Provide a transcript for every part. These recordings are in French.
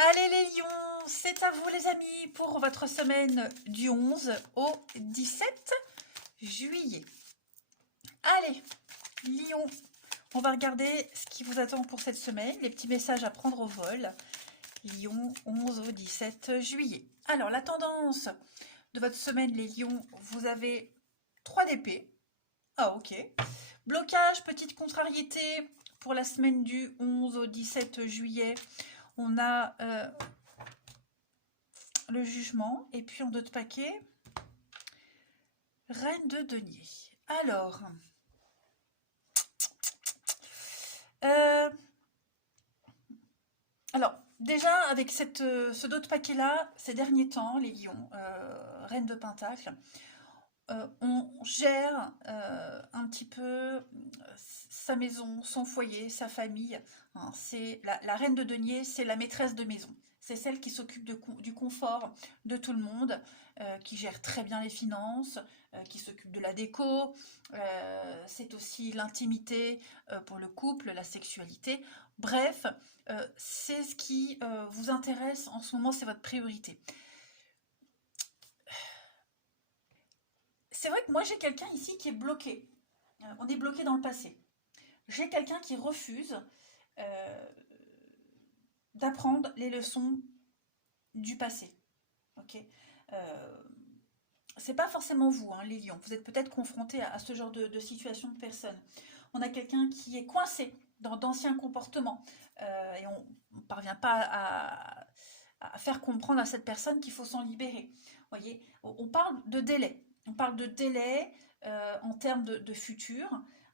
Allez les lions, c'est à vous les amis pour votre semaine du 11 au 17 juillet. Allez, lions, on va regarder ce qui vous attend pour cette semaine, les petits messages à prendre au vol. Lions, 11 au 17 juillet. Alors, la tendance de votre semaine, les lions, vous avez 3 d'épée. Ah, ok. Blocage, petite contrariété pour la semaine du 11 au 17 juillet. On a le jugement, et puis en d'autres paquets, reine de denier. Alors déjà avec ce dos de paquet là, ces derniers temps, les lions, reine de pentacle, on gère un petit peu sa maison, son foyer, sa famille. Hein, c'est la reine de denier, c'est la maîtresse de maison. C'est celle qui s'occupe du confort de tout le monde, qui gère très bien les finances, qui s'occupe de la déco. C'est aussi l'intimité pour le couple, la sexualité. Bref, c'est ce qui vous intéresse en ce moment, c'est votre priorité. C'est vrai que moi j'ai quelqu'un ici qui est bloqué. On est bloqué dans le passé. J'ai quelqu'un qui refuse euh, d'apprendre les leçons du passé. Ok. C'est pas forcément vous, hein, les lions. Vous êtes peut-être confrontés à ce genre de situation de personne. On a quelqu'un qui est coincé dans d'anciens comportements et on ne parvient pas à faire comprendre à cette personne qu'il faut s'en libérer. Voyez, on parle de délai. On parle de délai en termes de futur.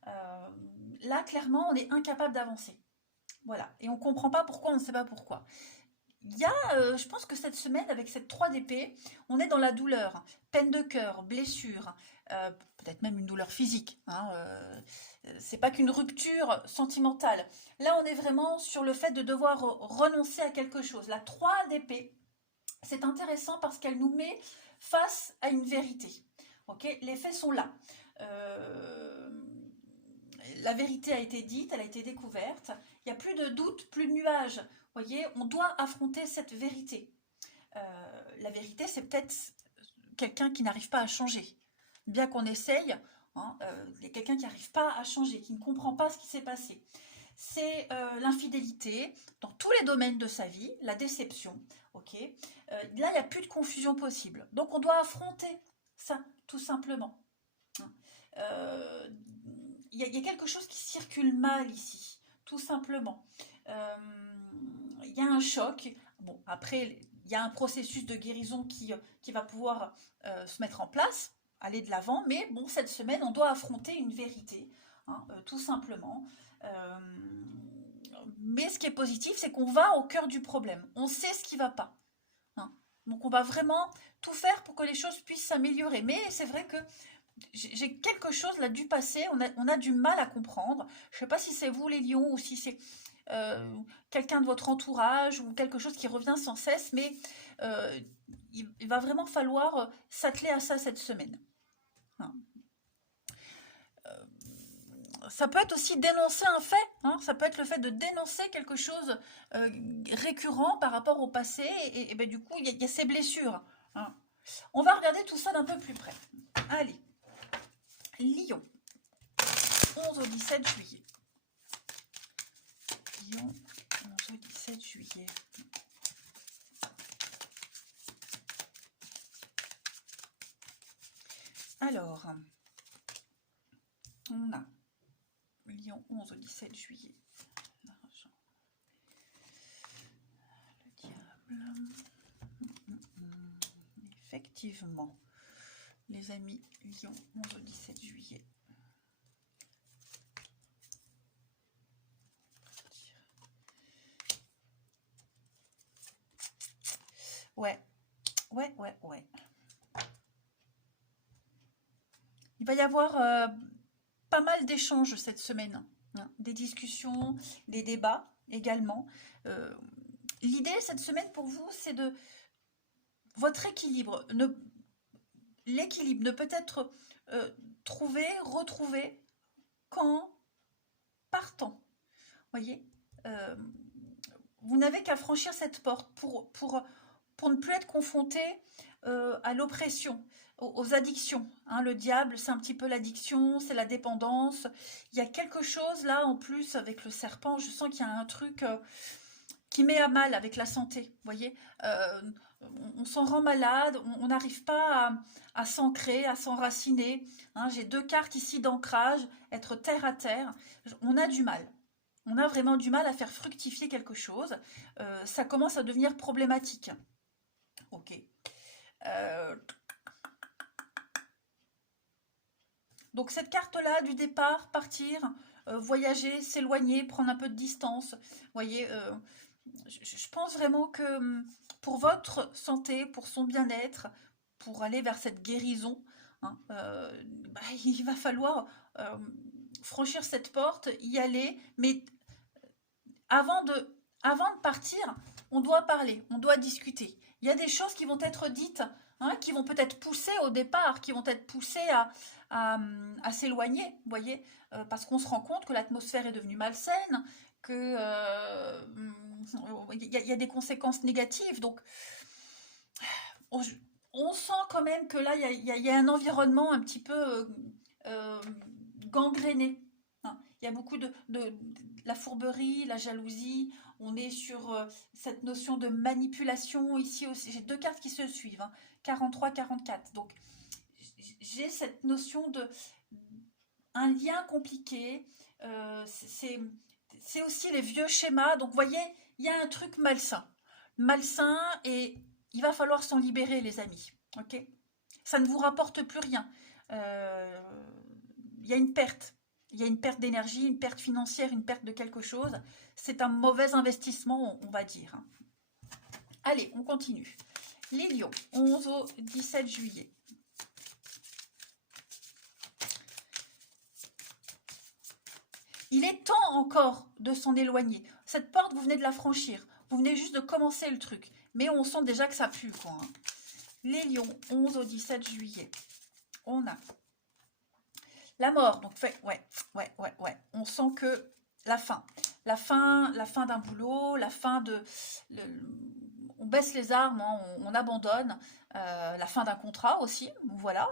Euh, Là, clairement, on est incapable d'avancer. Voilà. Et on ne comprend pas pourquoi, on ne sait pas pourquoi. Il y a, je pense que cette semaine, avec cette 3 d'épée, on est dans la douleur, peine de cœur, blessure, peut-être même une douleur physique. Hein, c'est pas qu'une rupture sentimentale. Là, on est vraiment sur le fait de devoir renoncer à quelque chose. La 3 d'épée, c'est intéressant parce qu'elle nous met face à une vérité. Ok, les faits sont là. Euh, la vérité a été dite, elle a été découverte. Il n'y a plus de doute, plus de nuages. Vous voyez, on doit affronter cette vérité. La vérité, c'est peut-être quelqu'un qui n'arrive pas à changer. Bien qu'on essaye, hein, il y a quelqu'un qui n'arrive pas à changer, qui ne comprend pas ce qui s'est passé. C'est l'infidélité dans tous les domaines de sa vie, la déception. Ok. Là, il n'y a plus de confusion possible. Donc, on doit affronter ça, tout simplement. Euh, il y a quelque chose qui circule mal ici, tout simplement. Il y a un choc. Bon, après, il y a un processus de guérison qui va pouvoir se mettre en place, aller de l'avant, mais bon, cette semaine, on doit affronter une vérité, hein, tout simplement. Euh, mais ce qui est positif, c'est qu'on va au cœur du problème. On sait ce qui ne va pas. Hein. Donc on va vraiment tout faire pour que les choses puissent s'améliorer. Mais c'est vrai que j'ai quelque chose là du passé, on a du mal à comprendre. Je ne sais pas si c'est vous les lions ou si c'est quelqu'un de votre entourage ou quelque chose qui revient sans cesse, mais euh, il va vraiment falloir s'atteler à ça cette semaine. Hein. Ça peut être aussi dénoncer un fait, hein, ça peut être le fait de dénoncer quelque chose récurrent par rapport au passé, et ben, du coup il y a ces blessures. Hein. On va regarder tout ça d'un peu plus près. Allez, Lion, 11 au 17 juillet. Lion, 11 au 17 juillet. Alors, on a Lion, 11 au 17 juillet. L'argent. Le diable. Effectivement, les amis, Lion, 11 au 17 juillet. Ouais, ouais. Il va y avoir pas mal d'échanges cette semaine. Hein, des discussions, des débats également. L'idée cette semaine pour vous, c'est de votre équilibre. L'équilibre ne peut être trouvé, retrouvé qu'en partant. Voyez, vous n'avez qu'à franchir cette porte pour ne plus être confronté à l'oppression, aux addictions. Hein. Le diable, c'est un petit peu l'addiction, c'est la dépendance. Il y a quelque chose là en plus avec le serpent. Je sens qu'il y a un truc qui met à mal avec la santé. Vous voyez, on s'en rend malade, on n'arrive pas à s'ancrer, à s'enraciner. Hein. J'ai 2 cartes ici d'ancrage, être terre à terre. On a du mal. On a vraiment du mal à faire fructifier quelque chose. Ça commence à devenir problématique. Ok. Donc cette carte-là du départ, partir, voyager, s'éloigner, prendre un peu de distance. Vous voyez, je pense vraiment que pour votre santé, pour son bien-être, pour aller vers cette guérison, hein, il va falloir franchir cette porte, y aller, mais avant de partir, on doit parler, on doit discuter. Il y a des choses qui vont être dites, hein, qui vont peut-être pousser au départ, qui vont être poussées à s'éloigner, vous voyez, parce qu'on se rend compte que l'atmosphère est devenue malsaine, que y a des conséquences négatives. Donc, on sent quand même que là, il y a un environnement un petit peu gangréné. Hein. Il y a beaucoup de la fourberie, la jalousie. On est sur cette notion de manipulation ici aussi. J'ai 2 cartes qui se suivent, hein, 43, 44. Donc, j'ai cette notion de un lien compliqué. C'est aussi les vieux schémas. Donc, vous voyez, il y a un truc malsain. Malsain, et il va falloir s'en libérer, les amis. Ok? Ça ne vous rapporte plus rien. Il y a une perte. Il y a une perte d'énergie, une perte financière, une perte de quelque chose. C'est un mauvais investissement, on va dire. Allez, on continue. Les lions, 11 au 17 juillet. Il est temps encore de s'en éloigner. Cette porte, vous venez de la franchir. Vous venez juste de commencer le truc. Mais on sent déjà que ça pue, quoi. Hein. Les lions, 11 au 17 juillet. On a la mort. Donc, ouais. On sent que la fin d'un boulot, la fin de... on baisse les armes, hein, on abandonne. La fin d'un contrat aussi. Voilà.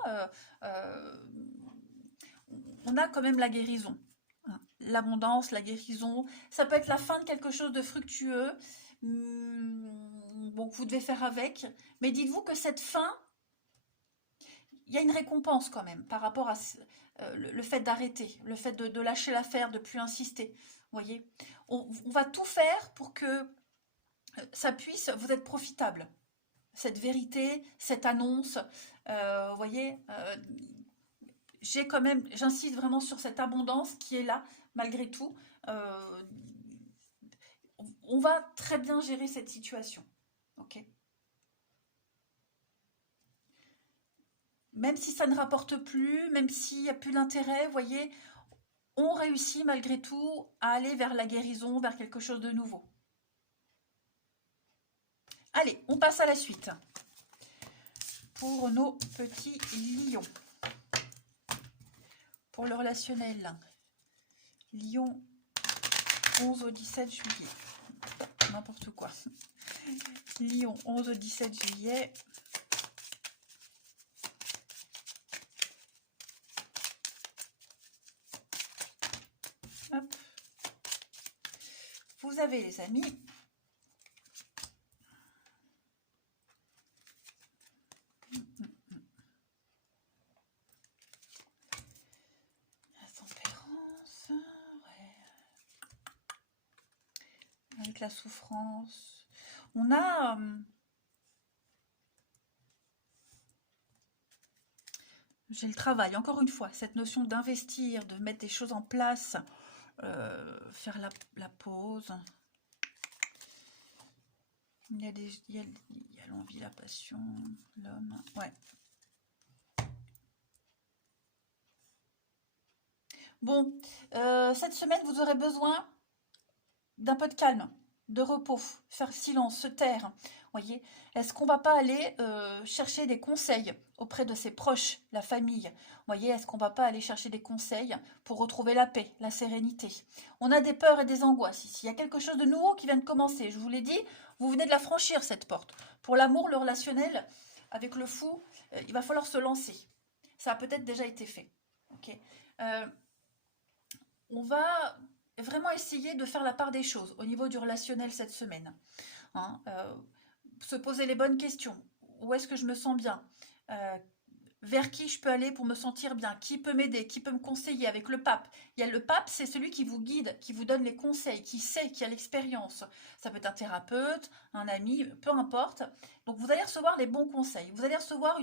On a quand même la guérison. L'abondance, la guérison. Ça peut être la fin de quelque chose de fructueux. Bon, vous devez faire avec. Mais dites-vous que cette fin, il y a une récompense quand même par rapport à le fait d'arrêter, le fait de lâcher l'affaire, de plus insister. Vous voyez, on va tout faire pour que ça puisse vous être profitable. Cette vérité, cette annonce, vous voyez, j'ai quand même, j'insiste vraiment sur cette abondance qui est là, malgré tout. On va très bien gérer cette situation. Ok. Même si ça ne rapporte plus, même s'il n'y a plus d'intérêt, vous voyez, on réussit malgré tout à aller vers la guérison, vers quelque chose de nouveau. Allez, on passe à la suite. Pour nos petits lions. Pour le relationnel. Lion, 11 au 17 juillet. N'importe quoi. Lion, 11 au 17 juillet. Hop. Vous avez, les amis, la tempérance, ouais. Avec la souffrance. On a j'ai le travail, encore une fois, cette notion d'investir, de mettre des choses en place, faire la pause. Il y a l'envie, la passion, l'homme, ouais. Bon, cette semaine, vous aurez besoin d'un peu de calme, de repos, faire silence, se taire. Voyez, est-ce qu'on va pas aller chercher des conseils auprès de ses proches, la famille? Voyez, est-ce qu'on va pas aller chercher des conseils pour retrouver la paix, la sérénité? On a des peurs et des angoisses ici. Il y a quelque chose de nouveau qui vient de commencer. Je vous l'ai dit, vous venez de la franchir, cette porte. Pour l'amour, le relationnel, avec le fou, il va falloir se lancer. Ça a peut-être déjà été fait. Okay. On va vraiment essayer de faire la part des choses au niveau du relationnel cette semaine. Hein, se poser les bonnes questions. Où est-ce que je me sens bien? Vers qui je peux aller pour me sentir bien? Qui peut m'aider? Qui peut me conseiller? Avec le pape. Il y a le pape, c'est celui qui vous guide, qui vous donne les conseils, qui sait, qui a l'expérience. Ça peut être un thérapeute, un ami, peu importe. Donc vous allez recevoir les bons conseils. Vous allez recevoir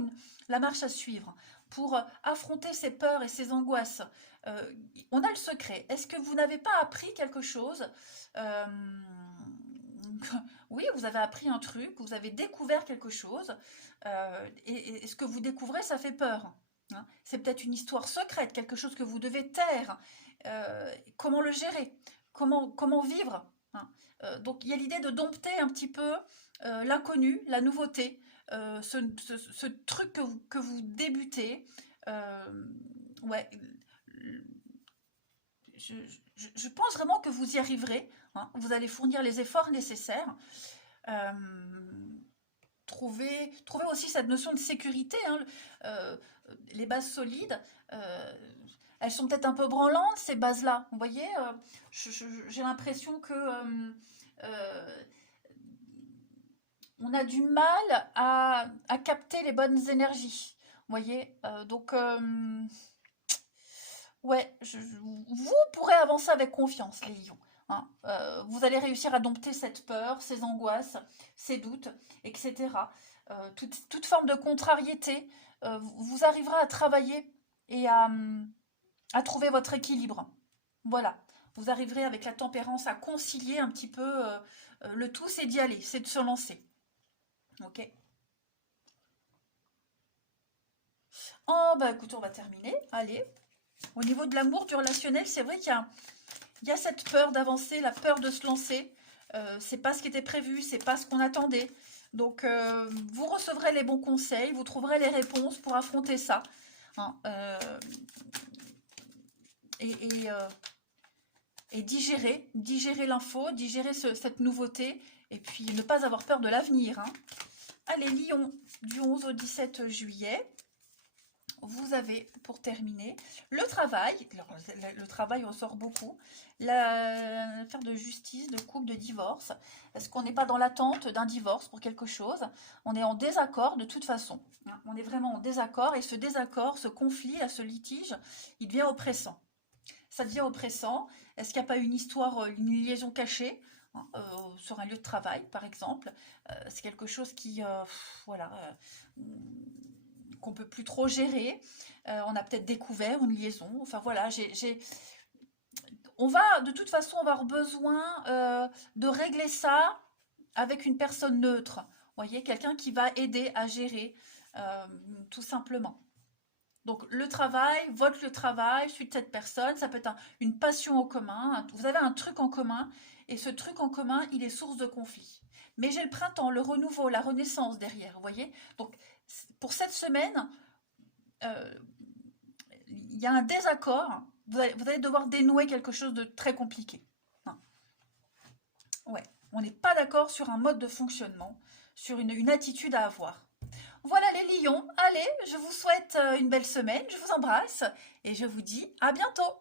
la marche à suivre pour affronter ces peurs et ces angoisses. On a le secret. Est-ce que vous n'avez pas appris quelque chose? Oui, vous avez appris un truc, vous avez découvert quelque chose, et ce que vous découvrez, ça fait peur. Hein. C'est peut-être une histoire secrète, quelque chose que vous devez taire. Comment le gérer? Comment vivre? Hein. Donc il y a l'idée de dompter un petit peu l'inconnu, la nouveauté, ce truc que vous débutez. Ouais, je pense vraiment que vous y arriverez. Hein. Vous allez fournir les efforts nécessaires. Trouver aussi cette notion de sécurité. Hein. Les bases solides, elles sont peut-être un peu branlantes, ces bases-là. Vous voyez, j'ai l'impression que on a du mal à capter les bonnes énergies. Vous voyez, donc... ouais, vous pourrez avancer avec confiance, les lions. Hein. Vous allez réussir à dompter cette peur, ces angoisses, ces doutes, etc. Toute forme de contrariété, vous arriverez à travailler et à trouver votre équilibre. Voilà, vous arriverez avec la tempérance à concilier un petit peu le tout, c'est d'y aller, c'est de se lancer. Ok. Oh, bah écoutez, on va terminer. Allez. Au niveau de l'amour, du relationnel, c'est vrai qu'il y a cette peur d'avancer, la peur de se lancer. C'est pas ce qui était prévu, c'est pas ce qu'on attendait. Donc, vous recevrez les bons conseils, vous trouverez les réponses pour affronter ça. Hein, et digérer l'info, digérer cette nouveauté, et puis ne pas avoir peur de l'avenir. Hein. Allez, Lion, du 11 au 17 juillet. Vous avez, pour terminer, le travail. Le travail ressort beaucoup. L'affaire de justice, de couple, de divorce. Est-ce qu'on n'est pas dans l'attente d'un divorce pour quelque chose? On est en désaccord de toute façon. On est vraiment en désaccord. Et ce désaccord, ce conflit, ce litige, il devient oppressant. Ça devient oppressant. Est-ce qu'il n'y a pas une histoire, une liaison cachée sur un lieu de travail, par exemple? C'est quelque chose qui... voilà... qu'on peut plus trop gérer. On a peut-être découvert une liaison. Enfin voilà, de toute façon, on va avoir besoin de régler ça avec une personne neutre. Vous voyez, quelqu'un qui va aider à gérer, tout simplement. Donc le travail, le travail, celui de cette personne, ça peut être une passion en commun. Vous avez un truc en commun, et ce truc en commun, il est source de conflit. Mais j'ai le printemps, le renouveau, la renaissance derrière, vous voyez. Donc pour cette semaine, il y a un désaccord. Vous allez devoir dénouer quelque chose de très compliqué. Hein. Ouais, on n'est pas d'accord sur un mode de fonctionnement, sur une attitude à avoir. Voilà les lions, allez, je vous souhaite une belle semaine, je vous embrasse et je vous dis à bientôt.